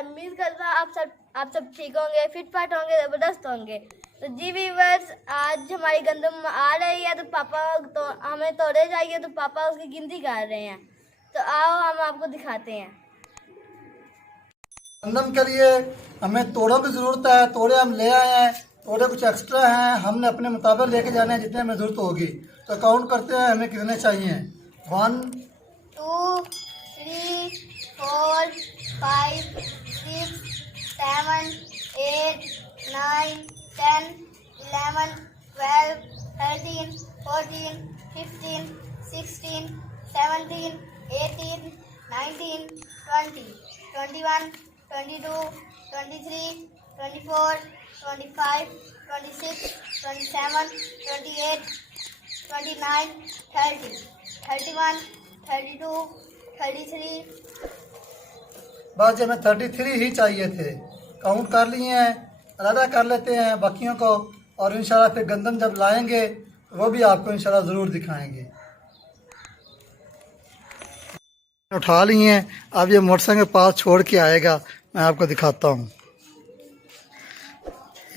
उम्मीद करता हूँ आप सब ठीक होंगे, फिट फाट होंगे, ज़बरदस्त होंगे। तो जी व्यूअर्स, आज हमारी गंदम आ रही है तो पापा तो हमें तोड़े जाइए तो पापा उसकी गिनती कर रहे हैं। तो आओ हम आपको दिखाते हैं। गंदम के लिए हमें तोड़ों की ज़रूरत है। तोड़े हम ले आए हैं, तोड़े कुछ एक्स्ट्रा हैं, हमने अपने मुताबिक लेके जाने हैं जितने हमें ज़रूरत होगी। तो काउंट करते हैं हमें कितने चाहिए। 1 2 3 4 5 6 7 8 9 10 11 12 13 14 15 16 17 18 19 20 21 22 23 24 25 26 27 28 29 30 31 32 33। बस जी हमें 33 ही चाहिए थे। काउंट कर लिए हैं, अलग कर लेते हैं बाकियों को, और इंशाल्लाह फिर गंदम जब लाएंगे वो भी आपको इंशाल्लाह ज़रूर दिखाएंगे। उठा लिए हैं, अब ये मोटरसाइकिल के पास छोड़ के आएगा, मैं आपको दिखाता हूँ।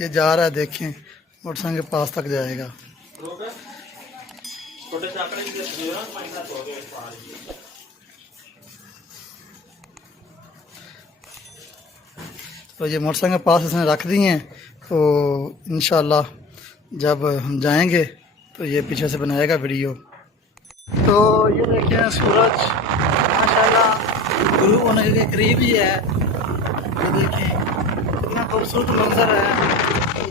ये जा रहा है, देखें मोटरसाइकिल के पास तक जाएगा। तो ये मोटरसाइकिल के पास इसने रख दिए हैं, तो इंशाल्लाह जब हम जाएंगे तो ये पीछे से बनाएगा वीडियो। तो ये देखिए सूरज माशाल्लाह गुरूब होने के करीब ही है। ये देखिए कितना खूबसूरत मंजर है।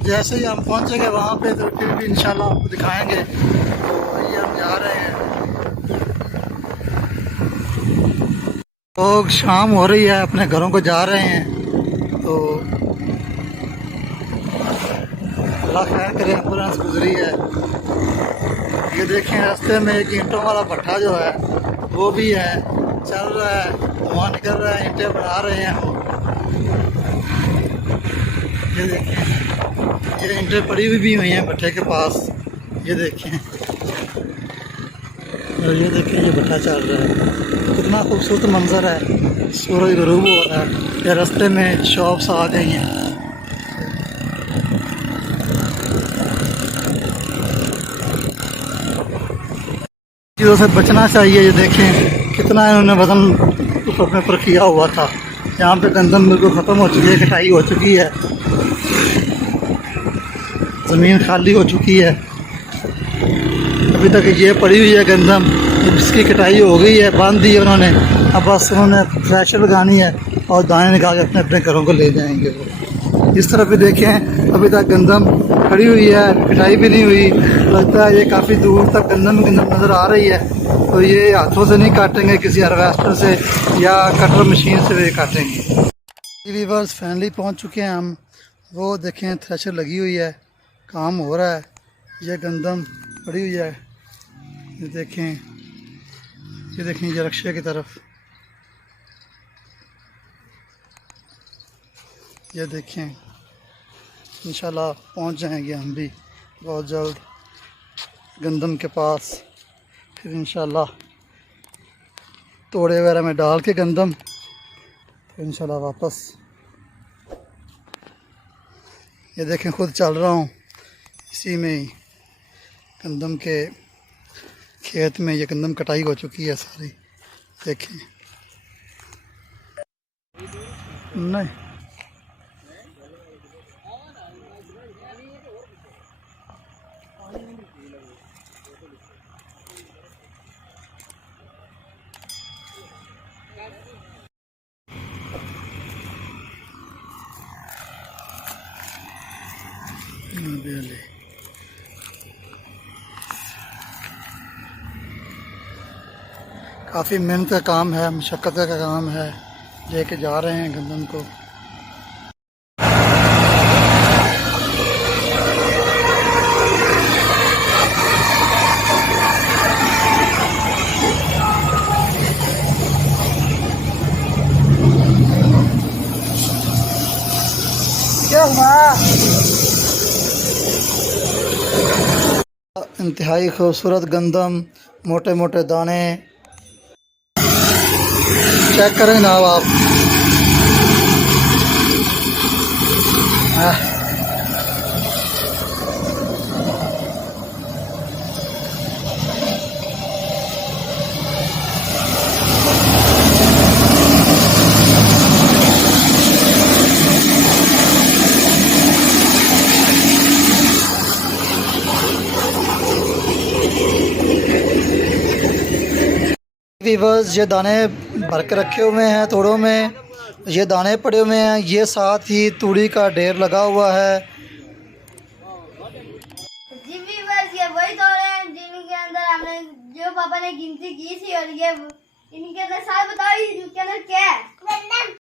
जैसे ही हम पहुंचेंगे वहाँ पे तो फिर भी इंशाल्लाह आपको दिखाएंगे। तो ये हम जा रहे हैं। लोग शाम हो रही है, अपने घरों को जा रहे हैं। तो अल्लाह खैर करे, एम्बुलेंस गुजरी है। ये देखें रास्ते में एक ईंटों वाला भट्ठा जो है वो भी है, चल रहा है, धुआं निकल रहा है, ईंटें बना रहे हैं हम। ये देखें ये ईंटें पड़ी भी हुई हैं भट्ठे के पास। ये देखें, और ये देखें ये भट्ठा चल रहा है, कितना खूबसूरत मंजर है। सूरज गुरूब हो रहा है, ये रास्ते में शॉप्स आ गई हैं। चीज़ों से बचना चाहिए। ये देखें कितना इन्होंने वजन अपने ऊपर किया हुआ था। यहाँ पे गंदम बिल्कुल ख़त्म हो चुकी है, कटाई हो चुकी है, ज़मीन खाली हो चुकी है। अभी तक ये पड़ी हुई है गंदम, इसकी कटाई हो गई है, बांध दी है उन्होंने। अब बस उन्होंने थ्रेशर लगानी है और दाने निकाल के अपने अपने घरों को ले जाएंगे वो। इस तरफ भी देखें अभी तक गंदम खड़ी हुई है, कटाई भी नहीं हुई। लगता है ये काफ़ी दूर तक गंदम नज़र आ रही है। तो ये हाथों से नहीं काटेंगे, किसी हार्वेस्टर से या कटर मशीन से भी काटेंगे। वीवर्स फाइनली पहुंच चुके हैं हम। वो देखें थ्रेशर लगी हुई है, काम हो रहा है। ये गंदम पड़ी हुई है, ये देखें ये रक्शे की तरफ। ये देखें इंशाल्लाह पहुंच जाएंगे हम भी बहुत जल्द गंदम के पास। फिर इंशाल्लाह तोड़े वगैरह में डाल के गंदम, तो इंशाल्लाह वापस। ये देखें खुद चल रहा हूँ इसी में ही, गंदम के खेत में। ये गंदम कटाई हो चुकी है सारी, देखें। नहीं काफ़ी मेहनत का काम है, मशक्क़त का काम है। लेके जा रहे हैं गंदम को। क्या हुआ? इंतहाई खूबसूरत गंदम, मोटे मोटे दाने। चेक करें जनाब आप। वीवर्स ये दाने भर के रखे हुए हैं तोड़ों में, ये दाने पड़े हुए हैं, ये साथ ही तूड़ी का ढेर लगा हुआ है। जी व्यूअर्स, ये वही तोड़े हैं जिनके अंदर हमने जो पापा ने गिनती की थी, और ये इनके अंदर साथ बताओ इनके अंदर क्या है। गंदम।